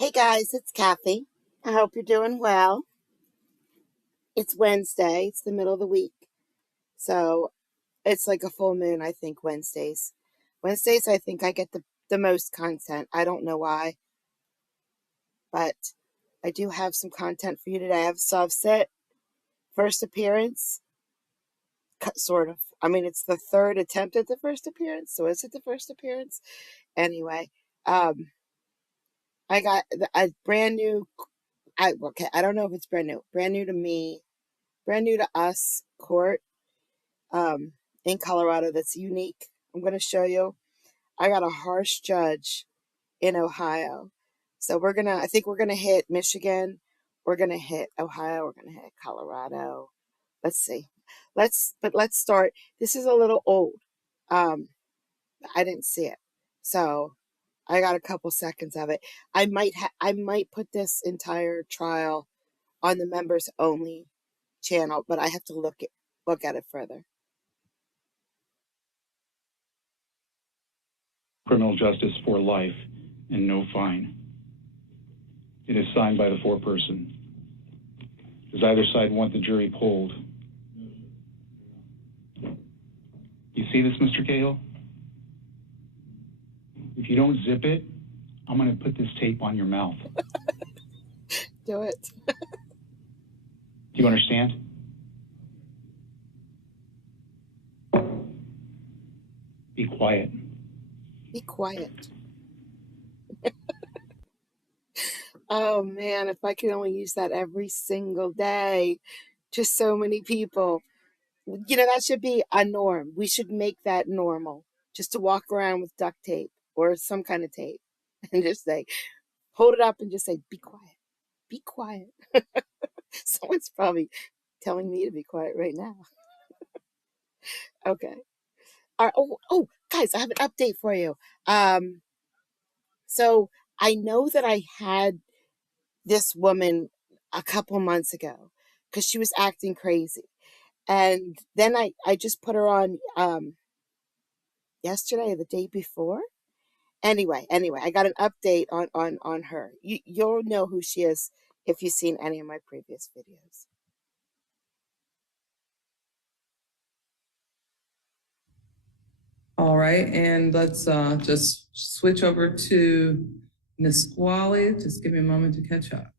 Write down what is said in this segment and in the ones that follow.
Hey guys, it's Kathy. I hope you're doing well. It's Wednesday, it's the middle of the week. So it's like a full moon, I think, Wednesdays. Wednesdays, I think I get the most content. I don't know why, but I do have some content for you today. I have Sov Cit, first appearance, sort of. I mean, it's the third attempt at the first appearance, so is it the first appearance? Anyway, um, I got a brand new, I don't know if it's brand new to me, brand new to us court in Colorado that's unique. I'm going to show you. I got a harsh judge in Ohio. So I think we're going to hit Michigan. We're going to hit Ohio. We're going to hit Colorado. Let's see. Let's start. This is a little old. Um, I didn't see it. So I got a couple seconds of it. I might put this entire trial on the members only channel, but I have to look at it further. Criminal justice for life and no fine. It is signed by the foreperson. Does either side want the jury polled? You see this, Mr. Cahill? If you don't zip it, I'm going to put this tape on your mouth. Do it. Do you understand? Be quiet. Be quiet. Oh man, if I could only use that every single day. Just so many people. That should be a norm. We should make that normal. Just to walk around with duct tape or some kind of tape and just say, hold it up and just say, be quiet. Be quiet. Someone's probably telling me to be quiet right now. Okay. Guys, I have an update for you. So I know that I had this woman a couple months ago because she was acting crazy. And then I just put her on yesterday or the day before. Anyway, I got an update on her. You'll know who she is if you've seen any of my previous videos. All right, and let's just switch over to Nisqually. Just give me a moment to catch up.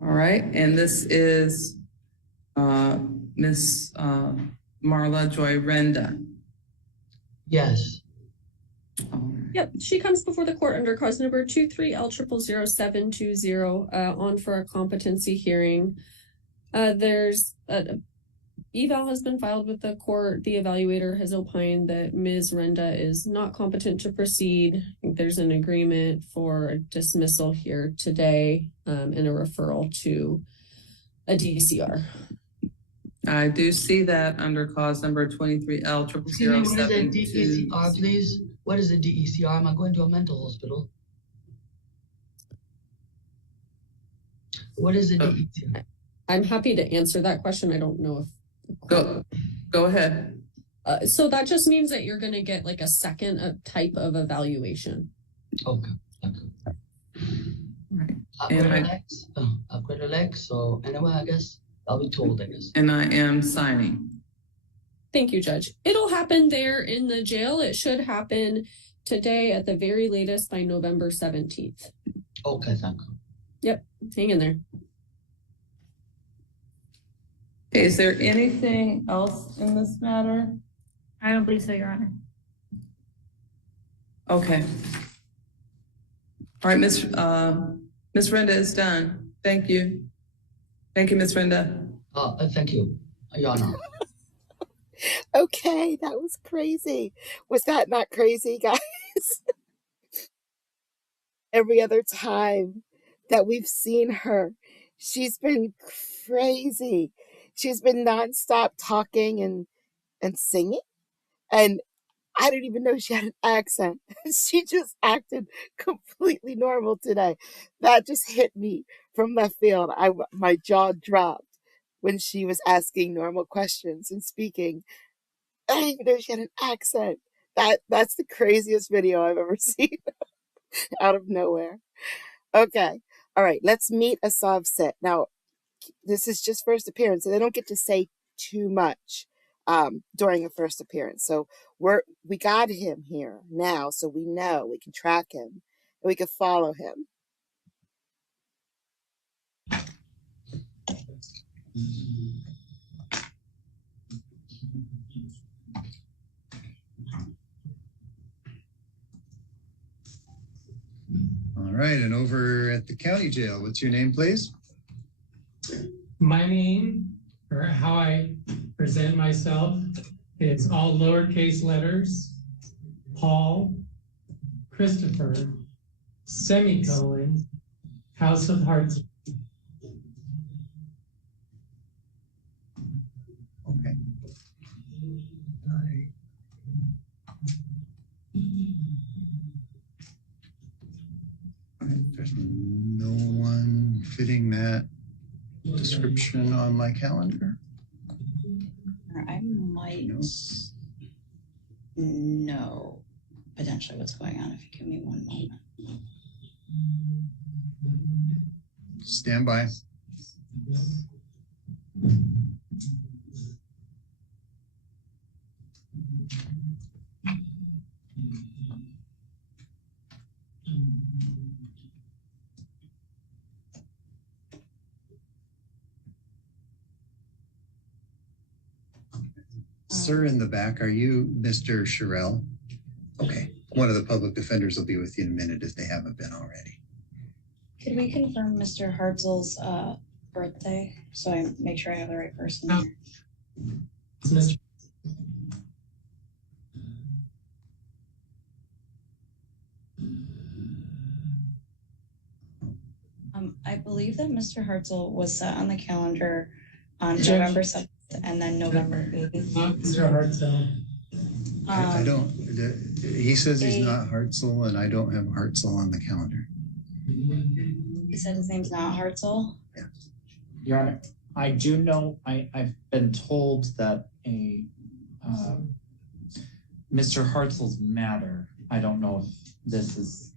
All right, and this is Miss Marla Joy Renda. Yes. Yep, she comes before the court under cause number 23L000720 on for a competency hearing. There's eval has been filed with the court. The evaluator has opined that Ms. Renda is not competent to proceed. I think there's an agreement for a dismissal here today and a referral to a DCR. I do see that under cause number 23L000720. Excuse me, what is a DECR, please? What is a DECR? Am I going to a mental hospital? What is a DECR? I'm happy to answer that question. I don't know if... Go ahead. So that just means that you're going to get like a second type of evaluation. Okay. Right. Acquittal, so anyway, I guess I'll be told, I guess. And I am signing. Thank you, Judge. It'll happen there in the jail. It should happen today at the very latest by November 17th. Okay, thank you. Yep, hang in there. Okay, is there anything else in this matter? I don't believe so, Your Honor. Okay. All right, Miss Renda is done. Thank you. Thank you, Miss Renda. Thank you, Your Honor. Okay, that was crazy. Was that not crazy, guys? Every other time that we've seen her, she's been crazy. She's been nonstop talking and singing. And I didn't even know she had an accent. She just acted completely normal today. That just hit me from left field. My jaw dropped. when she was asking normal questions and speaking. I didn't even know she had an accent. That's the craziest video I've ever seen out of nowhere. Okay. All right. Let's meet a Sov Cit. Now, this is just first appearance, so they don't get to say too much during a first appearance. So we got him here now, so we know we can track him and we can follow him. All right, and over at the county jail, what's your name, please? My name, or how I present myself, is all lowercase letters, Paul, Christopher, semicolon, House of Hearts. Okay. There's no one fitting that description on my calendar. I might know potentially what's going on if you give me one moment. Stand by. Sir in the back, are you Mr. Sherrill? Okay, one of the public defenders will be with you in a minute if they haven't been already. Could we confirm Mr. Hartzell's birthday so I make sure I have the right person there? It's Mr. I believe that Mr. Hartzell was set on the calendar on Judge. November 7th and then November 8th. Not Mr. Hartzell. I don't, he says he's not Hartzell and I don't have Hartzell on the calendar. He said his name's not Hartzell? Yeah. Your Honor, I do know, I've been told that Mr. Hartzell's matter, I don't know if this is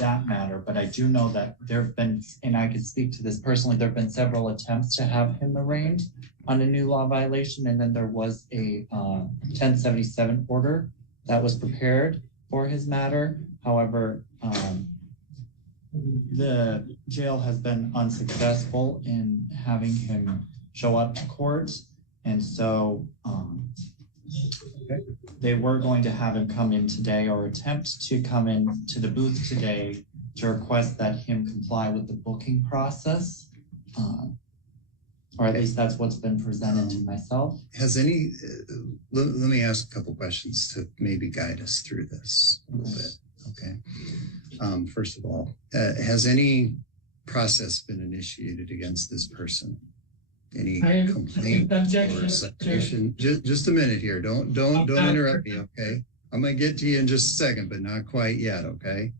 that matter, but I do know that there have been, and I can speak to this personally, there have been several attempts to have him arraigned on a new law violation, and then there was a 1077 order that was prepared for his matter. However, the jail has been unsuccessful in having him show up to court, and so they were going to have him come in today or attempt to come in to the booth today to request that him comply with the booking process, or at least that's what's been presented to myself. Has any, let me ask a couple questions to maybe guide us through this a little bit, okay? First of all, has any process been initiated against this person? Any complaint or citation? Just a minute here. Don't interrupt me, okay? I'm gonna get to you in just a second, but not quite yet, okay?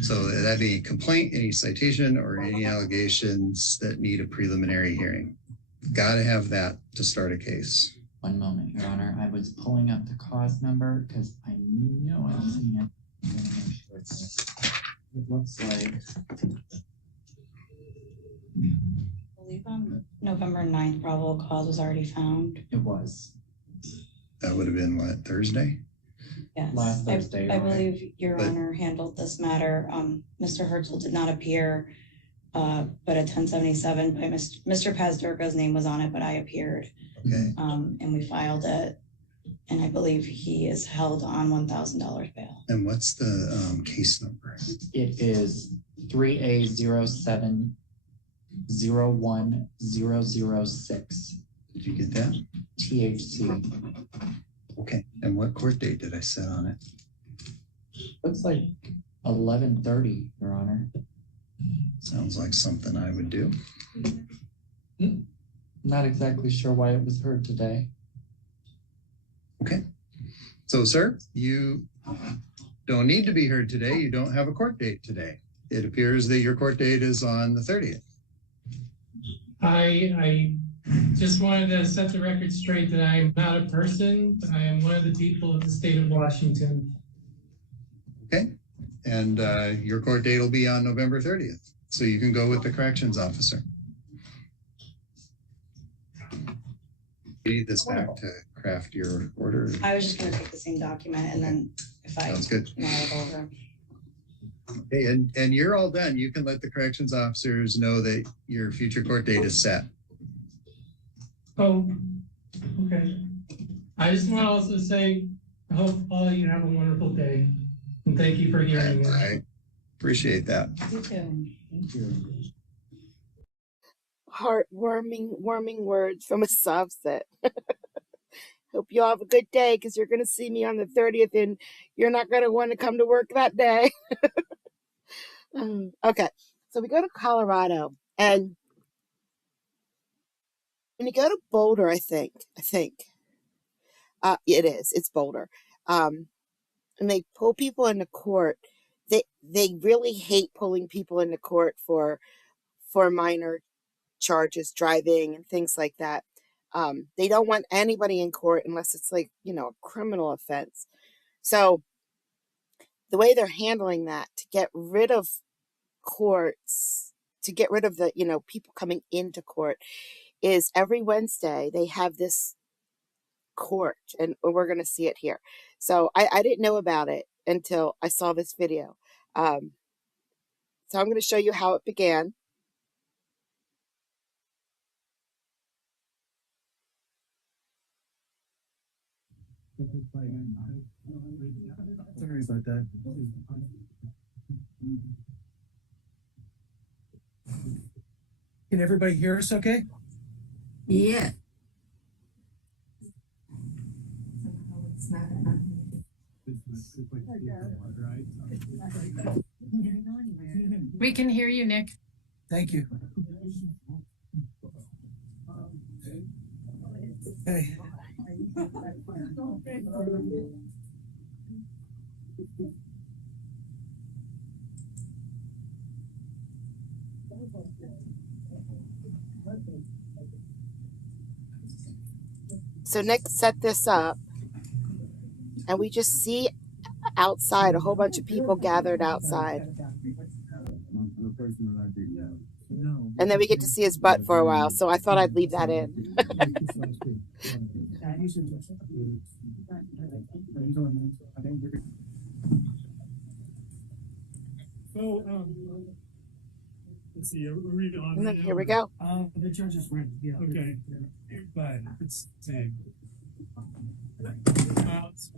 So that be complaint, any citation, or any allegations that need a preliminary hearing. Got to have that to start a case. One moment, Your Honor. I was pulling up the cause number because I know I've seen it. I'm gonna make sure it looks like. I believe on November 9th, probable cause was already found. It was. That would have been what, Thursday? Yes, Last Thursday, I right? believe Your Honor handled this matter. Mr. Hartzell did not appear, but a 1077 by Mr. Pazdurka's name was on it, but I appeared. Okay. And we filed it, and I believe he is held on $1,000 bail. And what's the case number? It is 3A0701006. Did you get that? THC. Okay. And what court date did I set on it? Looks like 11:30, Your Honor. Sounds like something I would do. Not exactly sure why it was heard today. Okay. So, sir, you don't need to be heard today. You don't have a court date today. It appears that your court date is on the 30th. I just wanted to set the record straight that I am not a person. I am one of the people of the state of Washington. Okay. And your court date will be on November 30th. So you can go with the corrections officer. Read this back to craft your order. I was just gonna take the same document and then if I. Sounds good. I'll go over. Okay, and you're all done. You can let the corrections officers know that your future court date is set. Oh, okay. I just want to also say, I hope all of you have a wonderful day. And thank you for hearing me. I appreciate that. You too. Thank you. Warming words from a Sov Cit. Hope you all have a good day, because you're going to see me on the 30th and you're not going to want to come to work that day. Okay, so we go to Colorado, and when you go to Boulder, I think it's Boulder, and they pull people into court. They really hate pulling people into court for minor charges, driving and things like that. They don't want anybody in court unless it's like, a criminal offense. So the way they're handling that to get rid of courts, to get rid of the, people coming into court, is every Wednesday they have this court, and we're going to see it here. So I didn't know about it until I saw this video. So I'm going to show you how it began. Sorry about that. Can everybody hear us okay? Yeah. We can hear you, Nick. Thank you. Okay. So Nick set this up, and we just see outside a whole bunch of people gathered outside. And then we get to see his butt for a while, so I thought I'd leave that in. So, let's see, are we on? And then here we go. The judges went. Yeah. Okay, but it's same.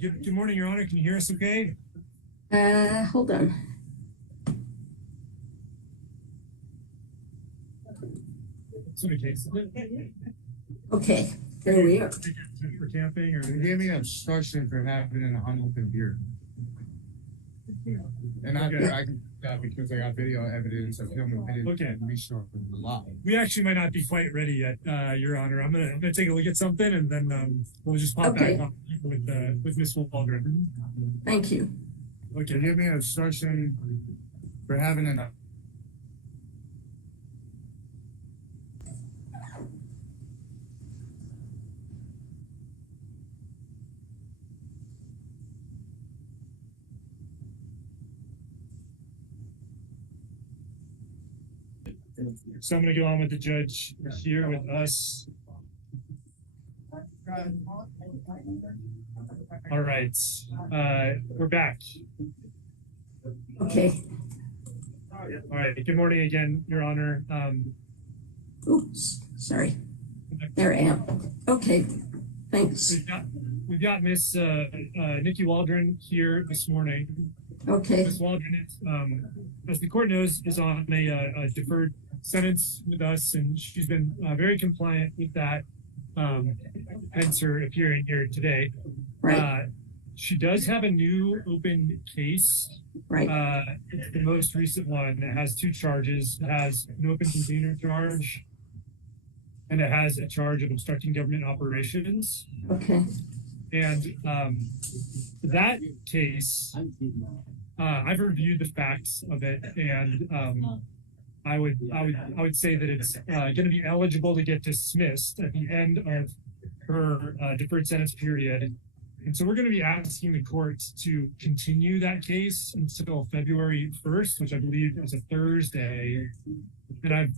Good morning, Your Honor. Can you hear us okay? Hold on. Okay, there we are. For camping, or They gave me obstruction for happening in Hamilton here. And I can that because I got video evidence of him. I didn't be sure from the law. we actually might not be quite ready yet, Your Honor. I'm gonna take a look at something, and then we'll just pop back on with Miss Waldron. Thank you. Okay, give me obstruction for having an. So I'm gonna go on with the judge here with us. All right, we're back. Okay. All right. Good morning again, Your Honor. Oops, sorry. There I am. Okay, thanks. We've got Miss Nikki Waldron here this morning. Okay. Miss Waldron, as the court knows, is on a deferred sentence with us, and she's been very compliant with that, hence her appearing here today. Right. She does have a new open case. Right. It's the most recent one. It has two charges. It has an open container charge, and it has a charge of obstructing government operations. Okay. And that case, I've reviewed the facts of it, and I would say that it's going to be eligible to get dismissed at the end of her deferred sentence period. And so we're going to be asking the court to continue that case until February 1st, which I believe is a Thursday. And I've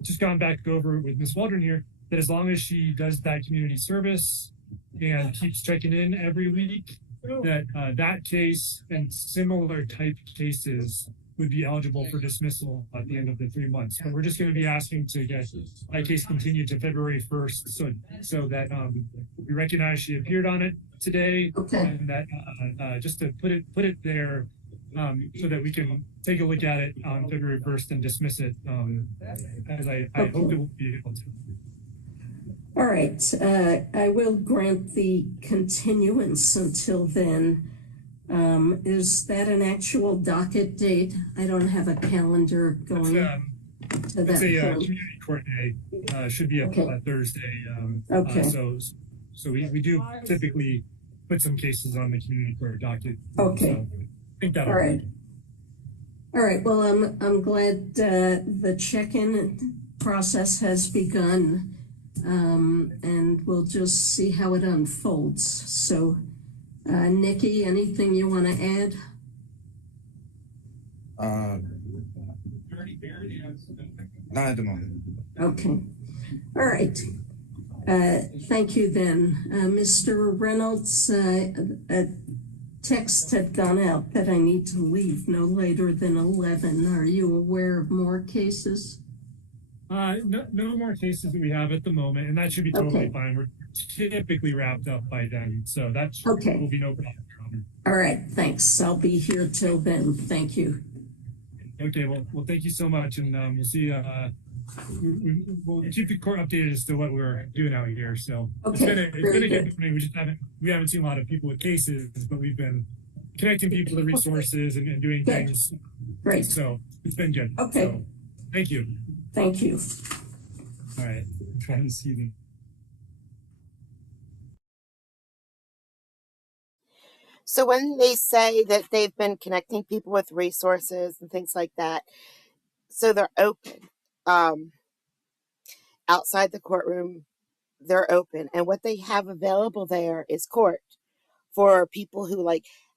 just gone back over with Ms. Waldron here that as long as she does that community service and keeps checking in every week, that that case and similar type cases would be eligible for dismissal at the end of the 3 months. But we're just going to be asking to get that case continued to February 1st, so that we recognize she appeared on it today, and that just to put it there, so that we can take a look at it on February 1st and dismiss it, as I hope it will be able to. All right, I will grant the continuance until then. Is that an actual docket date? I don't have a calendar going to that it's a point. community court day. Should be a Thursday. Okay. So we do typically put some cases on the community court docket. Okay. So I think that'll All right. All right. Well, I'm glad the check-in process has begun, and we'll just see how it unfolds. So, Nikki, anything you want to add? Not at the moment. Okay. All right. Thank you then. Mr. Reynolds, a text had gone out that I need to leave no later than 11. Are you aware of more cases? No more cases that we have at the moment, and that should be totally fine. We're typically wrapped up by then, so that will be no problem. All right, thanks. I'll be here till then. Thank you. Okay, well, thank you so much, and we'll see. We'll keep the court updated as to what we're doing out here. So it's been a good morning. We haven't seen a lot of people with cases, but we've been connecting people to resources and doing things. Great. So it's been good. Okay. So, thank you. Thank you. All right. I'm trying to see the. So when they say that they've been connecting people with resources and things like that, so they're open. Outside the courtroom, they're open. And what they have available there is court for people who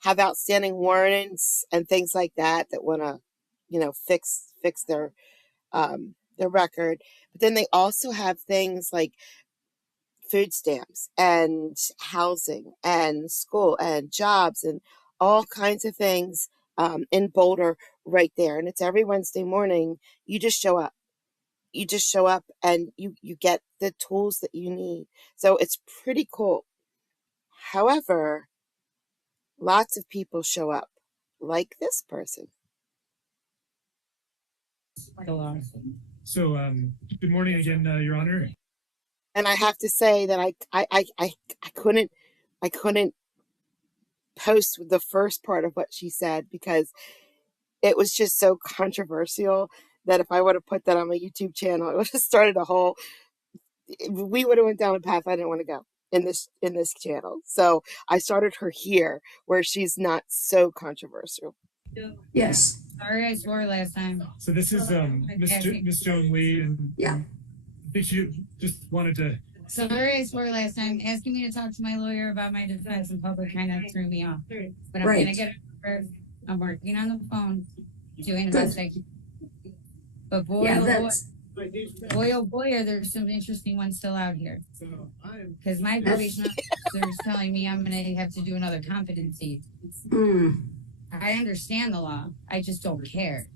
have outstanding warrants and things like that want to, fix their record. But then they also have things like food stamps and housing and school and jobs and all kinds of things in Boulder right there. And it's every Wednesday morning. You just show up. And you get the tools that you need. So it's pretty cool. However, lots of people show up, like this person. So, good morning again, Your Honor. And I have to say that I couldn't post the first part of what she said because it was just so controversial that if I would have put that on my YouTube channel, it would have started we would have went down a path I didn't want to go in this channel. So I started her here where she's not so controversial. Yes. Sorry, I swore last time. So this is Miss Joan Lee, and I think she just wanted to. Sorry, I swore last time. Asking me to talk to my lawyer about my defense in public kind of threw me off. But I'm gonna get it first. I'm working on the phone, doing the best I can. But boy, oh boy, are there some interesting ones still out here. Because my probation officer is telling me I'm going to have to do another competency. I understand the law. I just don't care.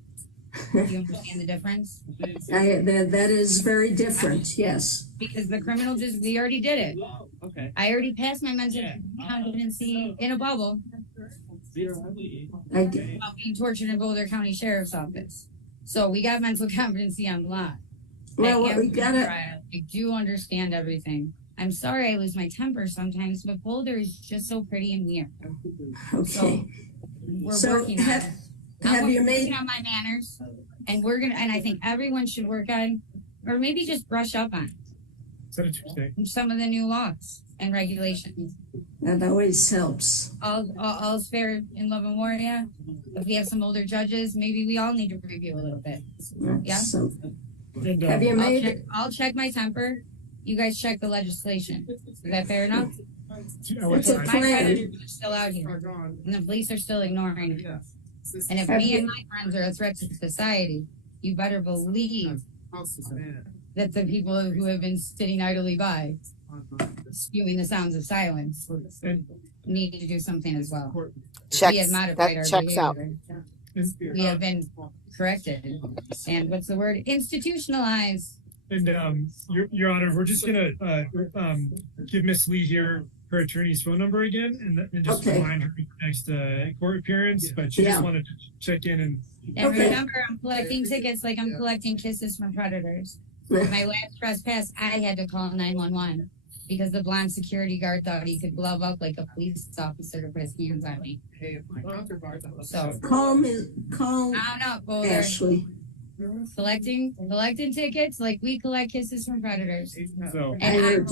Do you understand the difference? That is very different, yes. Because the criminal we already did it. Okay. I already passed my mental competency in a bubble. About being tortured in Boulder County Sheriff's Office. So we got mental competency on the lot. Well, we got it. I do understand everything. I'm sorry I lose my temper sometimes, but Boulder is just so pretty and weird. Okay. So we're working on it. I'm working on my manners, and I think everyone should work on, or maybe just brush up on some of the new laws and regulations. That always helps. All's fair in love and war, yeah. If we have some older judges, maybe we all need to review a little bit. Yeah. So, have you made? I'll check my temper. You guys check the legislation. Is that fair enough? It's a My plan. predators are still out here, and the police are still ignoring it. And if me and my friends are a threat to society, you better believe that the people who have been sitting idly by, spewing the sounds of silence, need to do something as well. We have modified our behavior. We have been corrected. And what's the word? Institutionalized. And Your Honor, we're just gonna give Miss Lee here her attorney's phone number again, and just remind her next court appearance. But she just wanted to check in and. And remember, I'm collecting tickets like I'm collecting kisses from predators. My last trespass, I had to call 911 because the blonde security guard thought he could glove up like a police officer to put his hands on me. So Call Boulder. Ashley. Collecting tickets like we collect kisses from predators. So, and I'm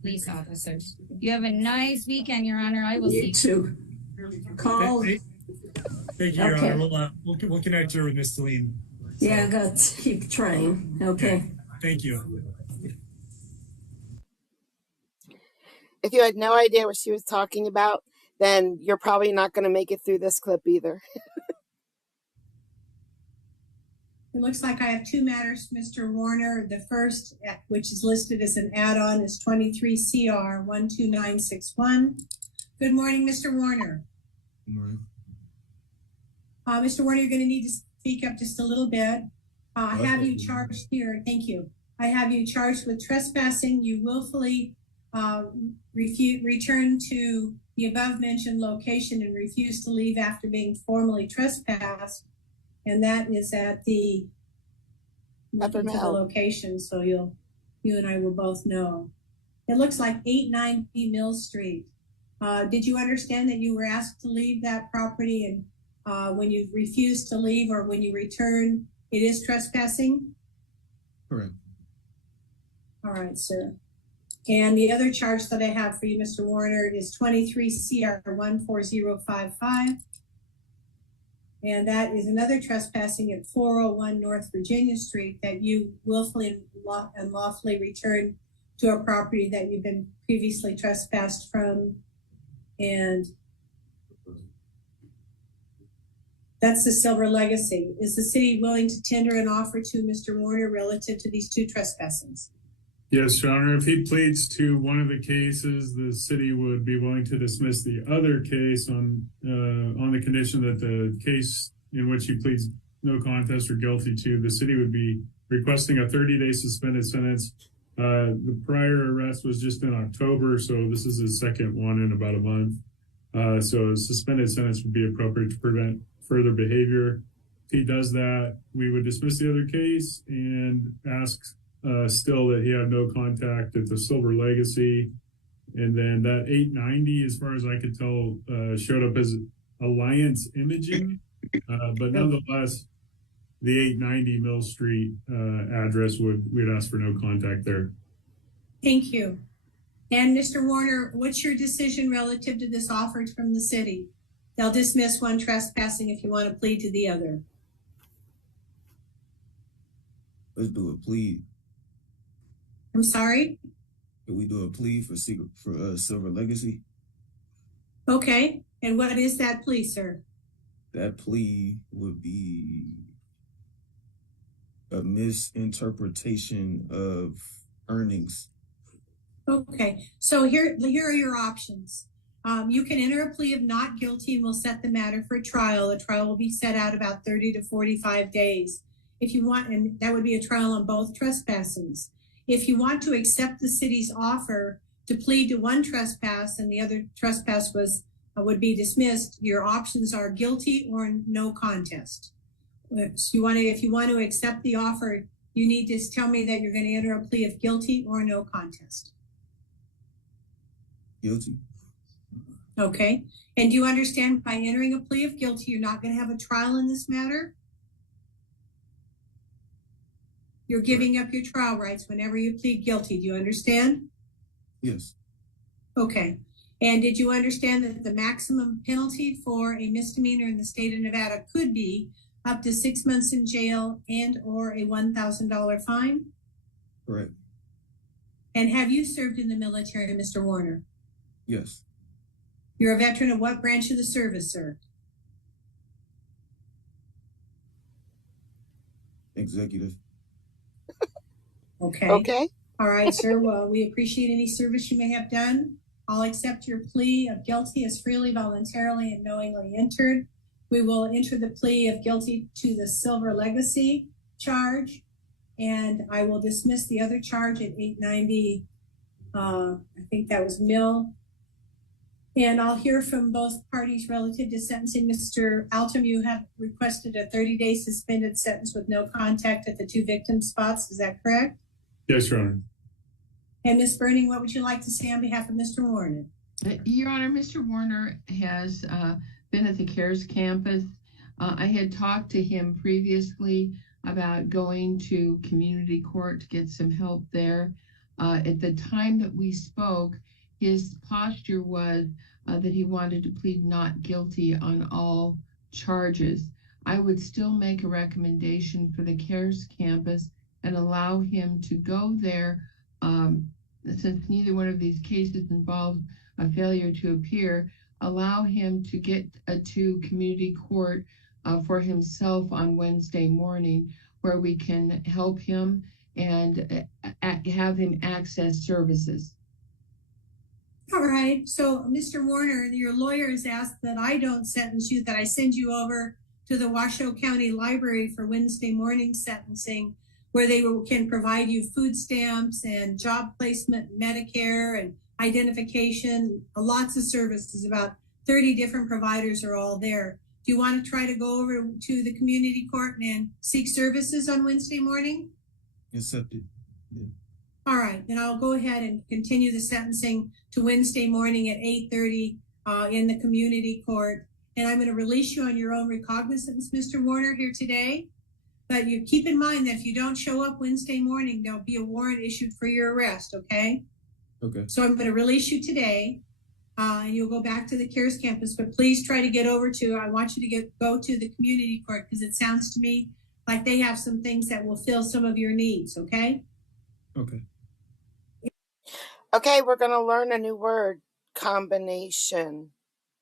police officers. You have a nice weekend, Your Honor. I will see you too. Call. Thank you, Your Honor. We'll connect her with Miss Celine. Yeah, I got to keep trying. Okay. Thank you. If you had no idea what she was talking about, then you're probably not going to make it through this clip either. It looks like I have two matters, Mr. Warner. The first, which is listed as an add-on, is 23 CR 12961. Good morning, Mr. Warner. Good morning. Mr. Warner, you're going to need to speak up just a little bit. I have you charged here. Thank you. I have you charged with trespassing. You willfully return to the above-mentioned location and refuse to leave after being formally trespassed. And that is at the location, so you and I will both know. It looks like 890 Mill Street. Did you understand that you were asked to leave that property, and when you refuse to leave or when you return, it is trespassing? Correct. All right, sir. And the other charge that I have for you, Mr. Warner, is 23 CR 14055. And that is another trespassing at 401 North Virginia Street, that you willfully and lawfully returned to a property that you've been previously trespassed from. And that's the Silver Legacy. Is the city willing to tender an offer to Mr. Warner relative to these two trespassings? Yes, Your Honor. If he pleads to one of the cases, the city would be willing to dismiss the other case on the condition that the case in which he pleads no contest or guilty to, the city would be requesting a 30-day suspended sentence. The prior arrest was just in October, so this is his second one in about a month. So a suspended sentence would be appropriate to prevent further behavior. If he does that, we would dismiss the other case and ask still that he had no contact at the Silver Legacy. And then that 890, as far as I could tell, showed up as Alliance Imaging, but nonetheless, the 890 Mill Street address we'd ask for no contact there. Thank you. And Mr. Warner, what's your decision relative to this offer from the city? They'll dismiss one trespassing if you want to plead to the other. Let's do a plea. I'm sorry? Can we do a plea for Silver Legacy? Okay. And what is that plea, sir? That plea would be a misinterpretation of earnings. Okay. So here are your options. You can enter a plea of not guilty and we'll set the matter for trial. The trial will be set out about 30 to 45 days. If you want, and that would be a trial on both trespassings. If you want to accept the city's offer to plead to one trespass and the other trespass would be dismissed, your options are guilty or no contest. So if you want to accept the offer, you need to tell me that you're going to enter a plea of guilty or no contest. Guilty. Okay. And do you understand by entering a plea of guilty, you're not going to have a trial in this matter? You're giving up your trial rights whenever you plead guilty. Do you understand? Yes. Okay. And did you understand that the maximum penalty for a misdemeanor in the state of Nevada could be up to 6 months in jail and or a $1,000 fine? Correct. And have you served in the military, Mr. Warner? Yes. You're a veteran of what branch of the service, sir? Executive. Okay. Okay. All right, sir. Well, we appreciate any service you may have done. I'll accept your plea of guilty as freely, voluntarily, and knowingly entered. We will enter the plea of guilty to the Silver Legacy charge, and I will dismiss the other charge at 890. I think that was Mill. And I'll hear from both parties relative to sentencing. Mr. Altum, you have requested a 30-day suspended sentence with no contact at the 2 victim spots. Is that correct? Yes, Your Honor. And Ms. Burning, what would you like to say on behalf of Mr. Warner? Your Honor, Mr. Warner has been at the CARES campus. I had talked to him previously about going to community court to get some help there. At the time that we spoke, his posture was that he wanted to plead not guilty on all charges. I would still make a recommendation for the CARES campus and allow him to go there, since neither one of these cases involved a failure to appear, allow him to get to community court for himself on Wednesday morning, where we can help him and have him access services. All right. So, Mr. Warner, your lawyer has asked that I don't sentence you, that I send you over to the Washoe County Library for Wednesday morning sentencing, where they can provide you food stamps and job placement, Medicare and identification, lots of services. About 30 different providers are all there. Do you want to try to go over to the community court and seek services on Wednesday morning? Accepted. Yeah. All right, then I'll go ahead and continue the sentencing to Wednesday morning at 8:30 in the community court. And I'm going to release you on your own recognizance, Mr. Warner, here today. But you keep in mind that if you don't show up Wednesday morning, there'll be a warrant issued for your arrest, okay? Okay. So I'm going to release you today, and you'll go back to the CARES campus. But please try to get over to, I want you to go to the community court, because it sounds to me like they have some things that will fill some of your needs, okay? Okay. Okay, we're going to learn a new word combination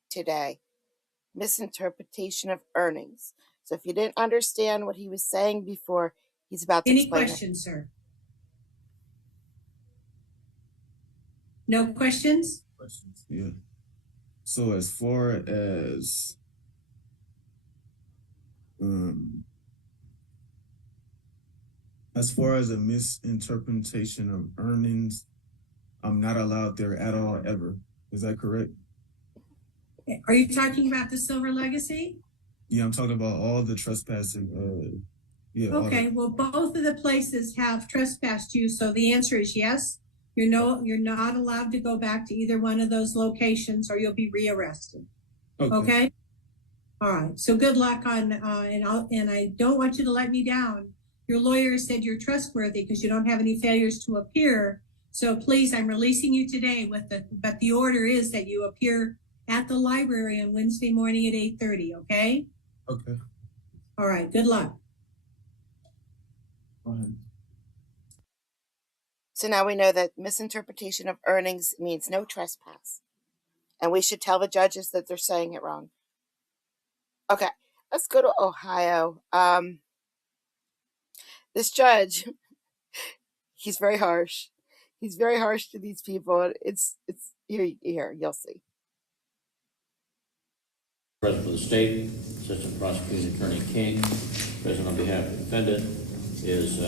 today. Misinterpretation of earnings. So if you didn't understand what he was saying before, he's about to explain Any questions, sir? No questions? Questions. Yeah. So as far as a misinterpretation of earnings, I'm not allowed there at all ever. Is that correct? Are you talking about the Silver Legacy? Yeah, I'm talking about all the trespassing. Yeah. Okay, well, both of the places have trespassed you, so the answer is yes. You're not allowed to go back to either one of those locations, or you'll be rearrested. Okay? All right. So good luck on and I don't want you to let me down. Your lawyer said you're trustworthy because you don't have any failures to appear. So please, I'm releasing you today but the order is that you appear at the library on Wednesday morning at 8:30, okay? Okay. All right, good luck. Go ahead. So now we know that misinterpretation of earnings means no trespass. And we should tell the judges that they're saying it wrong. Okay, let's go to Ohio. This judge, he's very harsh. He's very harsh to these people. It's here, you'll see. President of the state, Assistant Prosecuting Attorney King. Present on behalf of the defendant is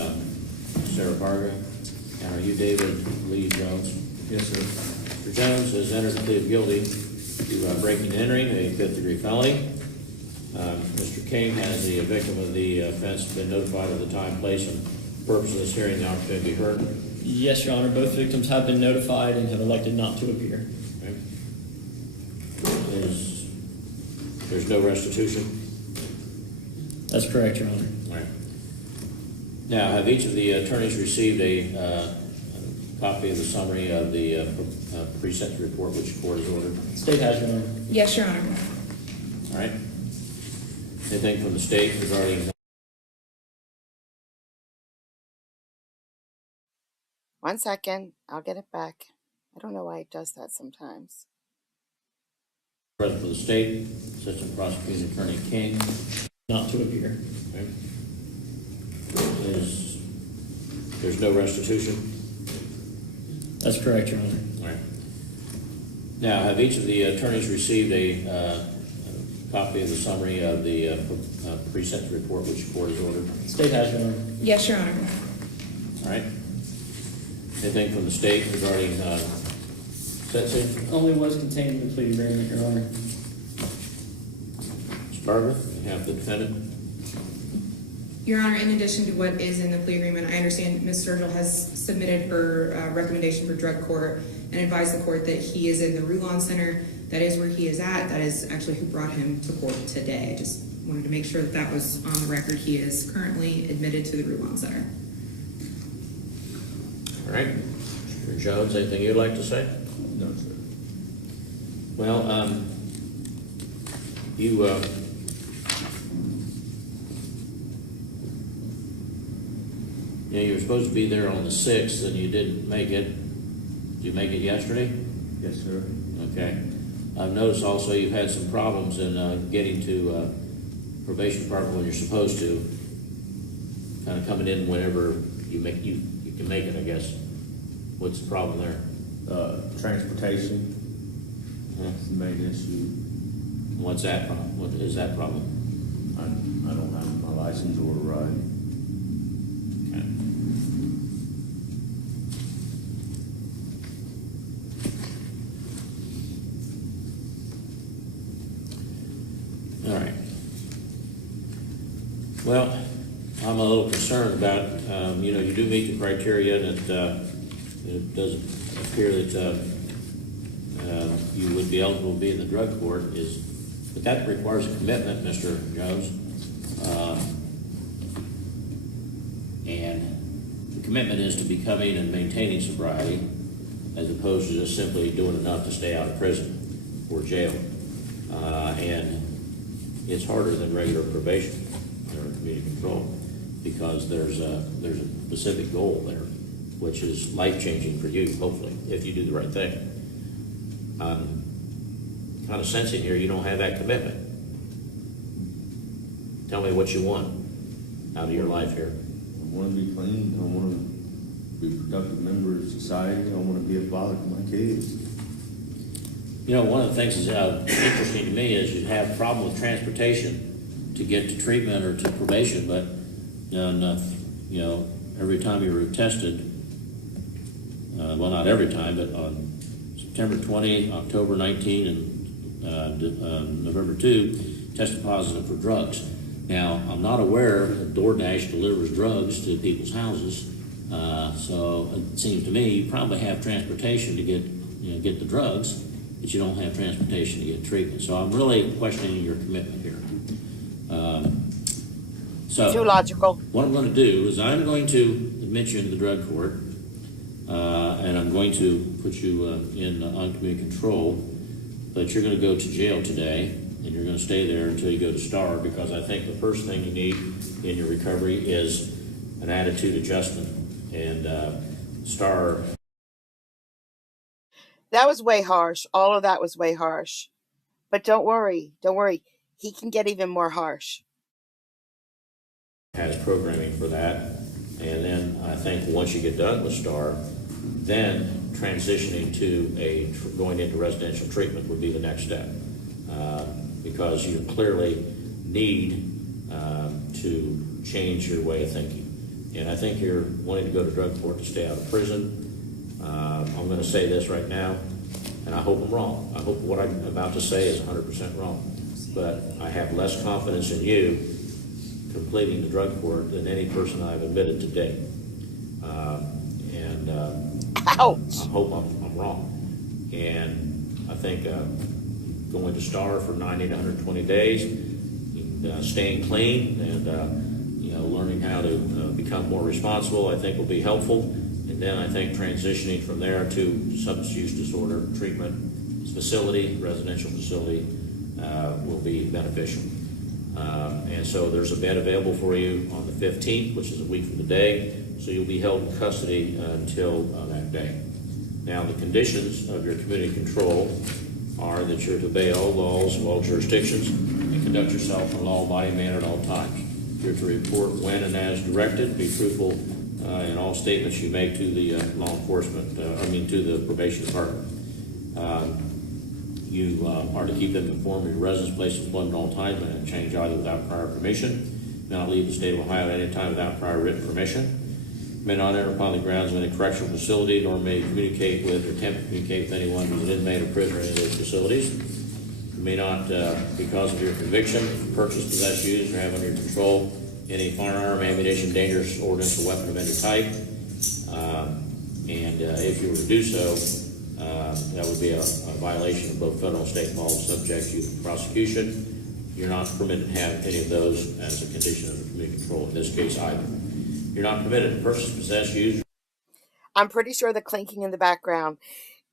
Sarah Varga. And are you David Lee Jones? Yes, sir. Mr. Jones has entered a plea of guilty to breaking and entering, a 5th-degree felony. Mr. King, has the victim of the offense been notified of the time, place, and purpose of this hearing, the opportunity to be heard? Yes, Your Honor. Both victims have been notified and have elected not to appear. Okay. There's no restitution? That's correct, Your Honor. All right. Now, have each of the attorneys received a copy of the summary of the pre-sentence report which the court has ordered? State has, Your Honor. Yes, Your Honor. All right. Anything from the state regarding? One second, I'll get it back. I don't know why it does that sometimes. Present for the state, Assistant Prosecuting Attorney King. Not to appear. Okay. There's no restitution? That's correct, Your Honor. All right. Now, have each of the attorneys received a copy of the summary of the pre-sentence report which the court has ordered? State has, Your Honor. Yes, Your Honor. All right. Anything from the state regarding sentencing? Only was contained in the plea agreement, Your Honor. Mr. Barber, you have the defendant. Your Honor, in addition to what is in the plea agreement, I understand Ms. Sturgill has submitted her recommendation for drug court and advised the court that he is in the Rulon Center. That is where he is at. That is actually who brought him to court today. I just wanted to make sure that that was on the record. He is currently admitted to the Rulon Center. All right. Mr. Jones, anything you'd like to say? No, sir. Well, you were supposed to be there on the 6th and you didn't make it. Did you make it yesterday? Yes, sir. Okay. I've noticed also you've had some problems in getting to probation department when you're supposed to. Kind of coming in whenever you can make it, I guess. What's the problem there? Transportation. That's the main issue. What's that problem? What is that problem? I don't have my license or ride. All right. Well, I'm a little concerned about, you do meet the criteria, and it doesn't appear that you would be eligible to be in the drug court. But that requires a commitment, Mr. Jones. And the commitment is to becoming and maintaining sobriety, as opposed to just simply doing enough to stay out of prison or jail. And it's harder than regular probation or community control, because there's a specific goal there, which is life-changing for you, hopefully, if you do the right thing. I'm kind of sensing here you don't have that commitment. Tell me what you want out of your life here. I want to be clean. I want to be a productive member of society. I want to be a father to my kids. One of the things that's interesting to me is you have a problem with transportation to get to treatment or to probation, but every time you were tested, well, not every time, but on September 20, October 19, and November 2, tested positive for drugs. Now, I'm not aware that DoorDash delivers drugs to people's houses, so it seems to me you probably have transportation to get the drugs, but you don't have transportation to get treatment. So I'm really questioning your commitment here. So too logical. What I'm going to do is I'm going to admit you into the drug court, and I'm going to put you in uncommunity control, but you're going to go to jail today, and you're going to stay there until you go to STAR, because I think the first thing you need in your recovery is an attitude adjustment, and STAR. That was way harsh. All of that was way harsh. But don't worry. He can get even more harsh. Has programming for that. And then I think once you get done with STAR, then transitioning to going into residential treatment would be the next step. Because you clearly need to change your way of thinking. And I think you're wanting to go to drug court to stay out of prison. I'm going to say this right now, and I hope I'm wrong. I hope what I'm about to say is 100% wrong. But I have less confidence in you completing the drug court than any person I've admitted to date. Ouch. I hope I'm wrong. And I think going to STAR for 90 to 120 days, staying clean, and learning how to become more responsible, I think will be helpful in And then I think transitioning from there to substance use disorder treatment facility, residential facility, will be beneficial. And so there's a bed available for you on the 15th, which is a week from today. So you'll be held in custody until that day. Now, the conditions of your community control are that you're to obey all laws of all jurisdictions and conduct yourself in a law-abiding manner at all times. You're to report when and as directed, be truthful in all statements you make to the law enforcement, to the probation department. You are to keep them informed of your residence, place of employment at all times, and change either without prior permission. May not leave the state of Ohio at any time without prior written permission. May not enter upon the grounds of any correctional facility, nor may communicate with or attempt to communicate with anyone who is an inmate or prisoner in any of those facilities. You may not, because of your conviction, purchase, possess, use, or have under your control any firearm, ammunition, dangerous ordnance, or weapon of any type. If you were to do so, that would be a violation of both federal and state laws, subject you to prosecution. You're not permitted to have any of those as a condition of community control in this case either. You're not permitted to purchase, possess, use. I'm pretty sure the clinking in the background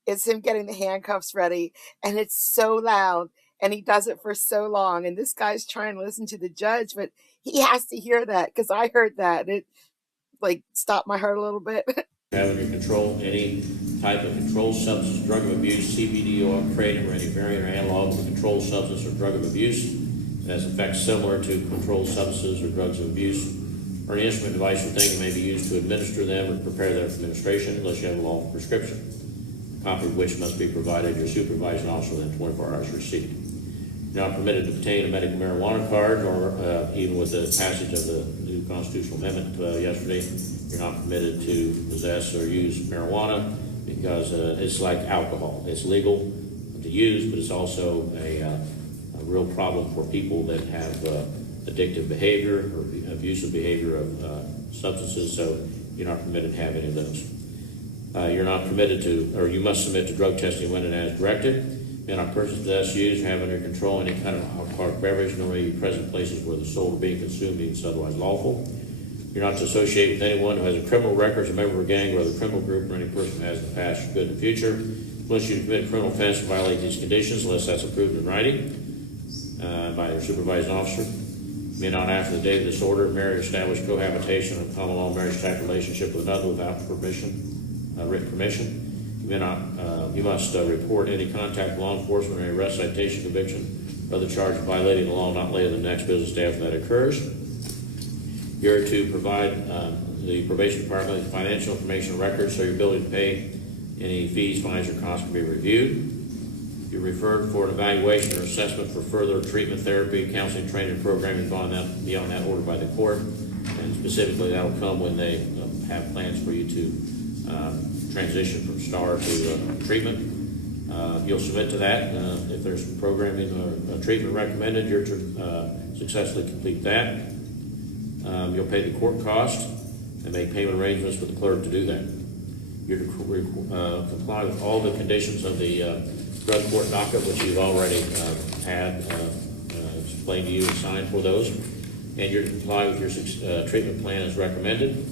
is him getting the handcuffs ready, and it's so loud, and he does it for so long, and this guy's trying to listen to the judge, but he has to hear that, because I heard that. It stopped my heart a little bit. Have under control any type of controlled substance, drug of abuse, CBD or kratom, or any variant or analog of a controlled substance or drug of abuse that has effects similar to controlled substances or drugs of abuse, or any instrument, device, or thing that may be used to administer them or prepare them for administration unless you have a lawful prescription, a copy of which must be provided to your supervising officer within 24 hours of receipt. You're not permitted to obtain a medical marijuana card, or even with the passage of the new constitutional amendment yesterday, you're not permitted to possess or use marijuana because it's like alcohol. It's legal to use, but it's also a real problem for people that have addictive behavior or abusive behavior of substances, so you're not permitted to have any of those. You're not permitted to, or you must submit to drug testing when and as directed. You're not purchase, possess, use, or have under control any kind of alcoholic beverage, nor may be present places where the sold or being consumed is otherwise lawful. You're not to associate with anyone who has a criminal record, is a member of a gang or other criminal group, or any person who has in the past or could in the future. Unless you commit a criminal offense or violate these conditions, unless that's approved in writing by your supervising officer. You may not, after the date of this order, marry or establish cohabitation or common law marriage type relationship with another without permission, written permission. You may not. You must report any contact with law enforcement or any arrest, citation, conviction, or other charge of violating the law not later than the next business day after that occurs. You're to provide the probation department with financial information records so your ability to pay any fees, fines, or costs can be reviewed. You're referred for an evaluation or assessment for further treatment, therapy, counseling, training, programming beyond that ordered by the court. And specifically, that will come when they have plans for you to transition from STAR to treatment. You'll submit to that. If there's programming or treatment recommended, you're to successfully complete that. You'll pay the court cost and make payment arrangements with the clerk to do that. You're to comply with all the conditions of the drug court docket, which you've already had explained to you and signed for those. And you're to comply with your treatment plan as recommended.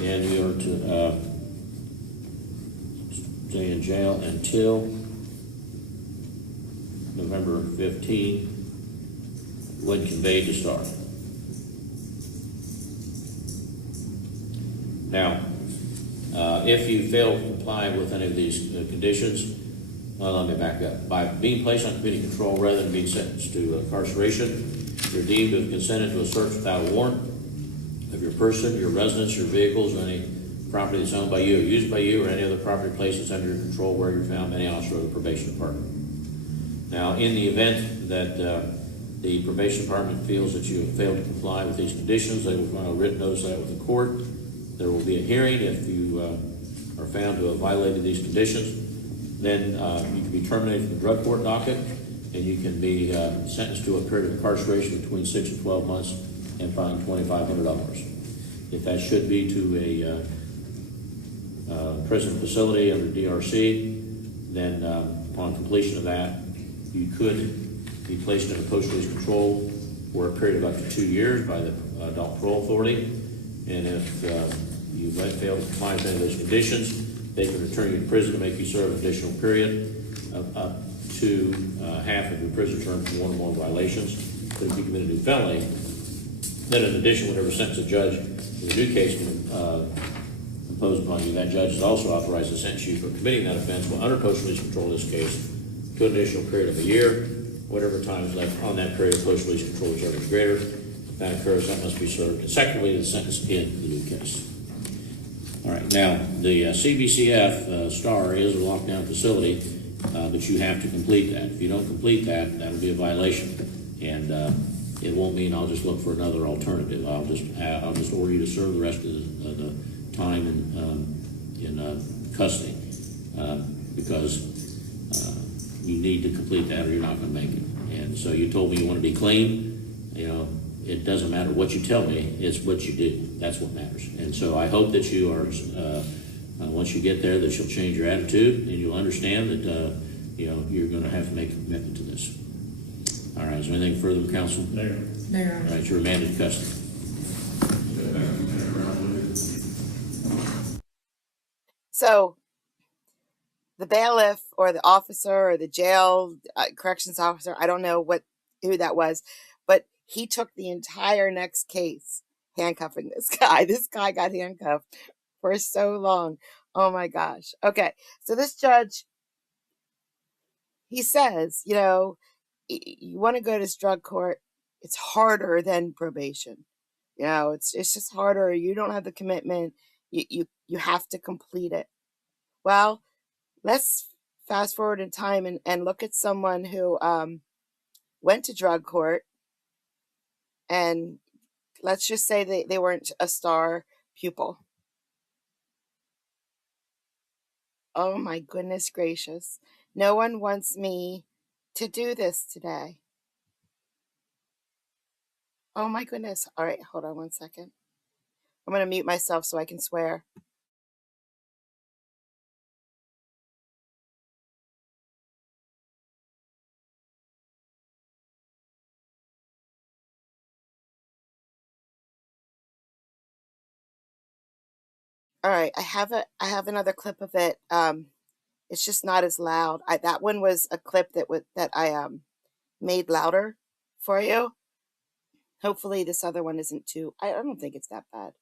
And you are to stay in jail until November 15, when conveyed to STAR. Now, if you fail to comply with any of these conditions, well, let me back up. By being placed on community control rather than being sentenced to incarceration, you're deemed to have consented to a search without a warrant of your person, your residence, your vehicles, or any property that's owned by you or used by you, or any other property placed under your control where you're found by any officer of the probation department. Now, in the event that the probation department feels that you have failed to comply with these conditions, they will file a written notice of that with the court. There will be a hearing if you are found to have violated these conditions. Then you can be terminated from the drug court docket, and you can be sentenced to a period of incarceration between 6 and 12 months and fined $2,500. If that should be to a prison facility under DRC, then upon completion of that, you could be placed in a post-release control for a period of up to 2 years by the Adult Parole Authority. And if you might fail to comply with any of those conditions, they can return you to prison to make you serve an additional period of up to half of your prison term for one or more violations. But if you commit a new felony, then in addition, whatever sentence a judge in the new case can impose upon you, that judge is also authorized to sentence you for committing that offense while under post-release control in this case to an additional period of a year, whatever time is left on that period of post-release control, whichever is greater. If that occurs, that must be served consecutively to the sentence in the new case. All right, now the CBCF STAR is a lockdown facility, but you have to complete that. If you don't complete that, that'll be a violation, and it won't mean I'll just look for another alternative. I'll just order you to serve the rest of the time in custody because you need to complete that or you're not going to make it. And so you told me you want to be clean. You know, it doesn't matter what you tell me, it's what you do. That's what matters. And so I hope that you are, once you get there, that you'll change your attitude and you'll understand that, you know, you're going to have to make a commitment to this. All right, is there anything further from council? No. All right, you're remanded to custody. So the bailiff or the officer or the jail corrections officer, I don't know who that was, but he took the entire next case handcuffing this guy. This guy got handcuffed for so long. Oh my gosh. Okay. So this judge, he says, you know, you want to go to this drug court, it's harder than probation. You know, it's just harder. You don't have the commitment. You have to complete it. Well, let's fast forward in time and look at someone who went to drug court, and let's just say they weren't a STAR pupil. Oh my goodness gracious. No one wants me to do this today. Oh my goodness. All right, hold on one second. I'm going to mute myself so I can swear. All right, I have another clip of it. It's just not as loud. That one was a clip that I made louder for you. Hopefully this other one isn't too. I don't think it's that bad.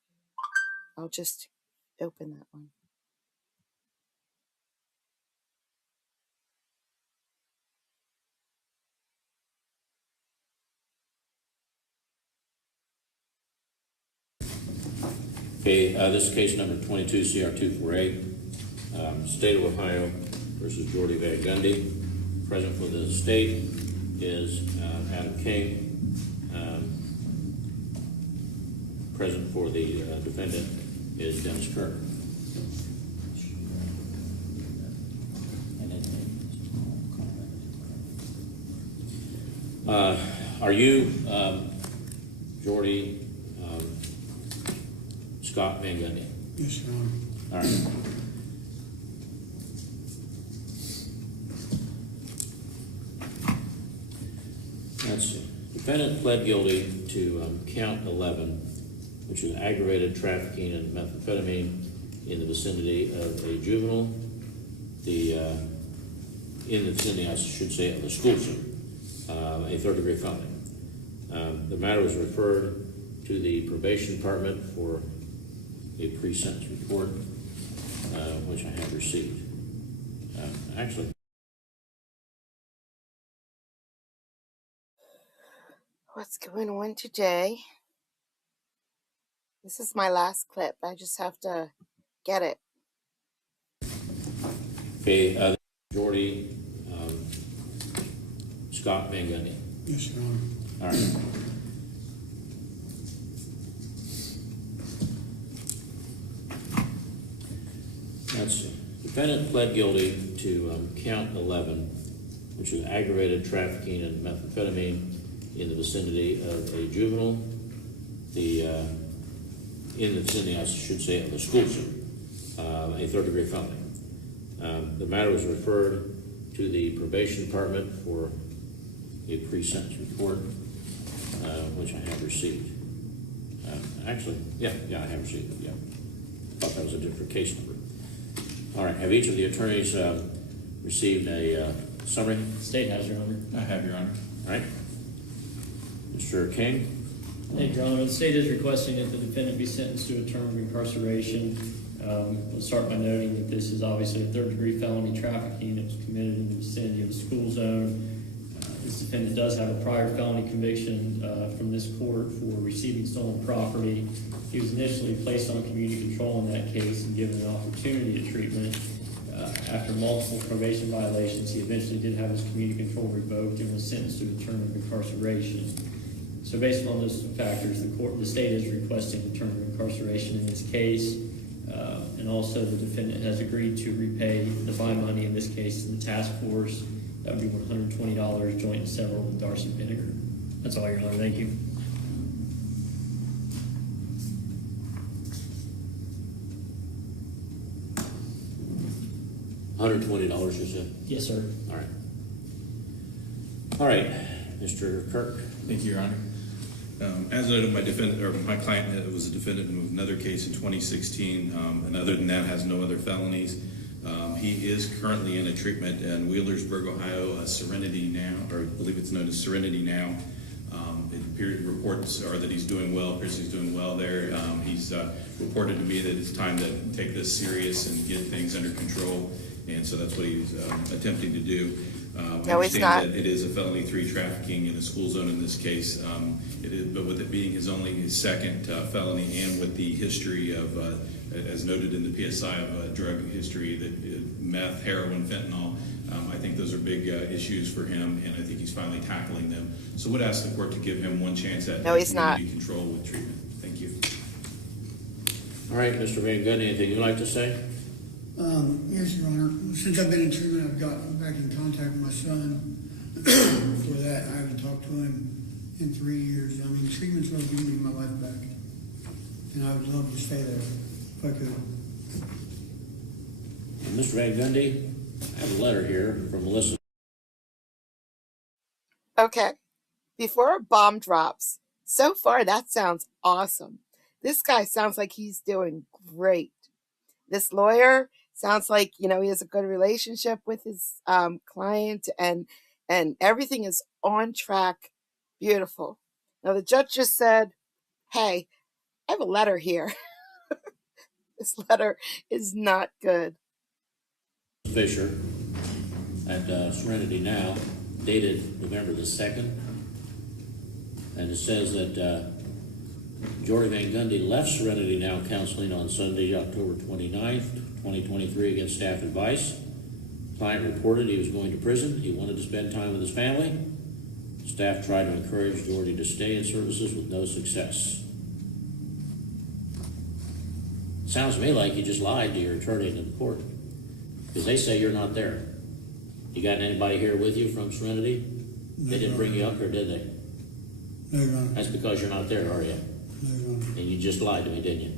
I'll just open that one. Okay, this is case number 22 CR24A, State of Ohio versus Jordy Van Gundy. Present for the state is Adam King. Present for the defendant is Dennis Kerr. Are you Jordy Scott Van Gundy? Yes, Your Honor. All right. Let's see. Defendant pled guilty to count 11, which is aggravated trafficking of methamphetamine in the vicinity of a juvenile. In the vicinity, I should say, of the school zone, a third-degree felony. The matter was referred to the probation department for a pre-sentence report, which I have received. Actually, What's going on today? This is my last clip. I just have to get it. okay, Jordy Scott Van Gundy. Yes, Your Honor. All right. Let's see. Defendant pled guilty to count 11, which is aggravated trafficking of methamphetamine in the vicinity of a juvenile. In the vicinity, I should say, of the school zone, a third-degree felony. The matter was referred to the probation department for a pre-sentence report, which I have received. Actually, yeah, I have received it, yeah. Thought that was a different case number. All right, have each of the attorneys received a summary? State has, Your Honor. I have, Your Honor. All right. Mr. King? Thank you, Your Honor. The state is requesting that the defendant be sentenced to a term of incarceration. We'll start by noting that this is obviously a third-degree felony trafficking that was committed in the vicinity of the school zone. This defendant does have a prior felony conviction from this court for receiving stolen property. He was initially placed on community control in that case and given an opportunity of treatment. After multiple probation violations, he eventually did have his community control revoked and was sentenced to a term of incarceration. So based on those factors, the state is requesting a term of incarceration in this case. And also the defendant has agreed to repay the fine money, in this case, to the task force. That would be $120 joint and several with Darcy Vinegar. That's all, Your Honor. Thank you. $120, you said? Yes, sir. All right. All right, Mr. Kirk. Thank you, Your Honor. As noted, my client was a defendant in another case in 2016, and other than that, has no other felonies. He is currently in a treatment in Wheelersburg, Ohio, Serenity Now, or I believe it's known as Serenity Now. Reports are that he's doing well. Appears he's doing well there. He's reported to me that it's time to take this serious and get things under control, and so that's what he's attempting to do. No, it's not. That it is a felony 3 trafficking in a school zone in this case. It is, but with it being his second felony, and with the history of, as noted in the PSI, of drug history, that meth, heroin, fentanyl, I think those are big issues for him, and I think he's finally tackling them. So would ask the court to give him one chance at community control with treatment. Thank you. All right, Mr. Van Gundy, anything you'd like to say? Yes, Your Honor. Since I've been in treatment, I've gotten back in contact with my son. Before that, I haven't talked to him in 3 years. I mean, treatment's really giving me my life back, and I would love to stay there if I could. And Mr. Van Gundy, I have a letter here from Melissa. Okay, before a bomb drops, so far that sounds awesome. This guy sounds like he's doing great. This lawyer sounds like, he has a good relationship with his client, and everything is on track. Beautiful. Now, the judge just said, hey, I have a letter here. This letter is not good. Fisher at Serenity Now, dated November the 2nd. And it says that Jory Van Gundy left Serenity Now counseling on Sunday, October 29th, 2023 against staff advice. Client reported he was going to prison. He wanted to spend time with his family. Staff tried to encourage Jory to stay in services with no success. Sounds to me like you just lied to your attorney in the court, because they say you're not there. You got anybody here with you from Serenity? No, they didn't bring you up, or did they? No, Your Honor. That's because you're not there, are you? No, Your Honor. And you just lied to me, didn't you?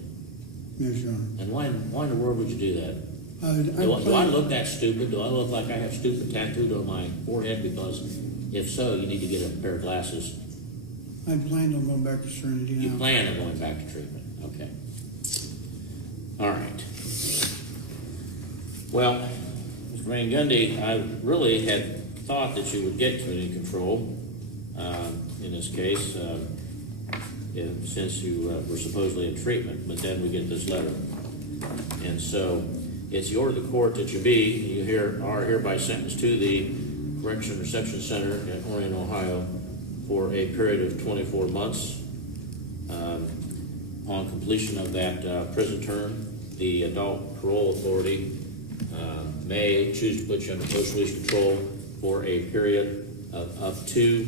Yes, Your Honor. And why in the world would you do that? Do I look that stupid? Do I look like I have stupid tattooed on my forehead? Because if so, you need to get a pair of glasses. I planned on going back to Serenity Now. You plan on going back to treatment. Okay. All right. Well, Mr. Van Gundy, I really had thought that you would get community control in this case, since you were supposedly in treatment, but then we get this letter. And so it's the order of the court that you are hereby sentenced to the Correction Reception Center in Orion, Ohio for a period of 24 months. On completion of that prison term, the Adult Parole Authority may choose to put you under post-release control for a period of up to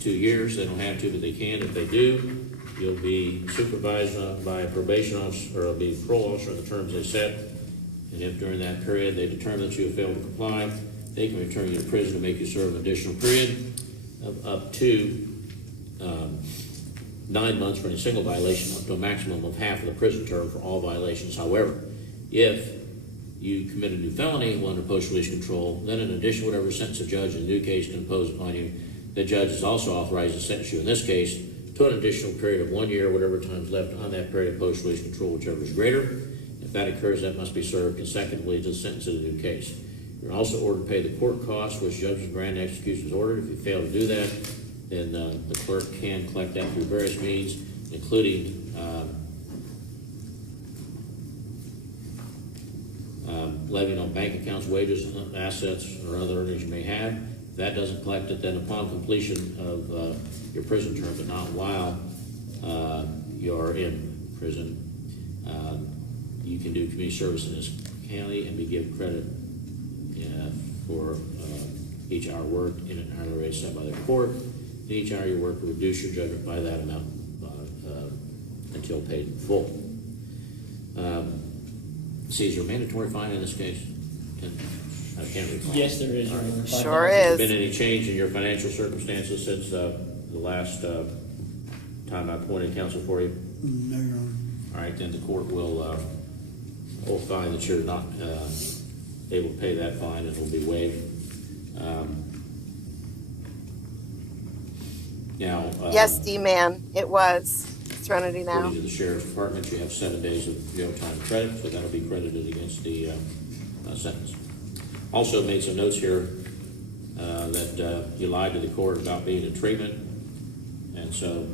2 years. They don't have to, but they can. If they do, you'll be supervised by a probation officer, or be a parole officer on the terms they set. And if during that period they determine that you have failed to comply, they can return you to prison to make you serve an additional period of up to 9 months for any single violation, up to a maximum of half of the prison term for all violations. However, if you commit a new felony while under post-release control, then in addition, whatever sentence a judge in the new case can impose upon you, The judge is also authorized to sentence you in this case to an additional period of 1 year, whatever time is left on that period of post-release control, whichever is greater. If that occurs, that must be served consecutively to the sentence of the new case. You're also ordered to pay the court costs, which judges grant execution is ordered. If you fail to do that, then the clerk can collect that through various means, including levying on bank accounts, wages, assets, or other earnings you may have. If that doesn't collect it, then upon completion of your prison term, but not while you're in prison, you can do community service in this county and be given credit for each hour worked in an hourly rate set by the court. And each hour you work will reduce your judgment by that amount until paid in full. See, is there a mandatory fine in this case? I can't recall. Yes, there is. Right. Sure Has is. there been any change in your financial circumstances since the last time I appointed counsel for you? No, Your Honor. All right, then the court will find that you're not able to pay that fine, and it will be waived. Now, Yes, D-Man, it was. Serenity now. according to the sheriff's department, you have 7 days of jail time credit, so that'll be credited against the sentence. Also made some notes here that you lied to the court about being in treatment, and so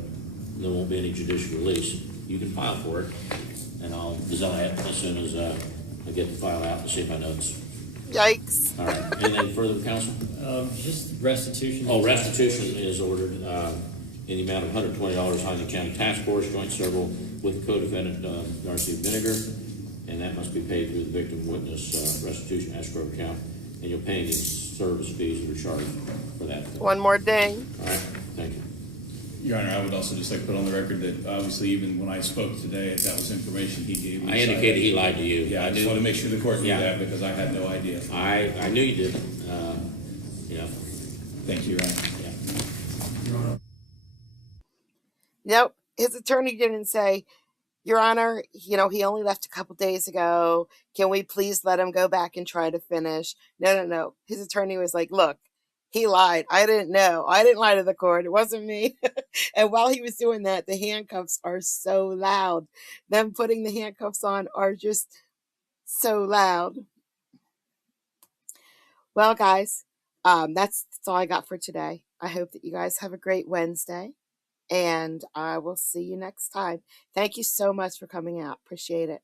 there won't be any judicial release. You can file for it, and I'll design it as soon as I get the file out and see my notes. Yikes. All right. Anything further, counsel? Just restitution. Oh, restitution is ordered in the amount of $120 Huntington County Task Force joint several with co-defendant Darcy Vinegar, and that must be paid through the victim witness restitution escrow account, and you'll pay any service fees that are charged for that. One more ding. All right. Thank you. Your Honor, I would also just like to put on the record that obviously even when I spoke today, that was information he gave me. I indicated he lied to you. Yeah, I just want to make sure the court knew that because I had no idea. I knew you did. Yeah. Thank you, Your Honor. Yeah. Nope. His attorney didn't say, Your Honor, he only left a couple days ago. Can we please let him go back and try to finish? No. His attorney was like, look, he lied. I didn't know. I didn't lie to the court. It wasn't me. And while he was doing that, the handcuffs are so loud. Them putting the handcuffs on are just so loud. Well, guys, that's all I got for today. I hope that you guys have a great Wednesday, and I will see you next time. Thank you so much for coming out. Appreciate it.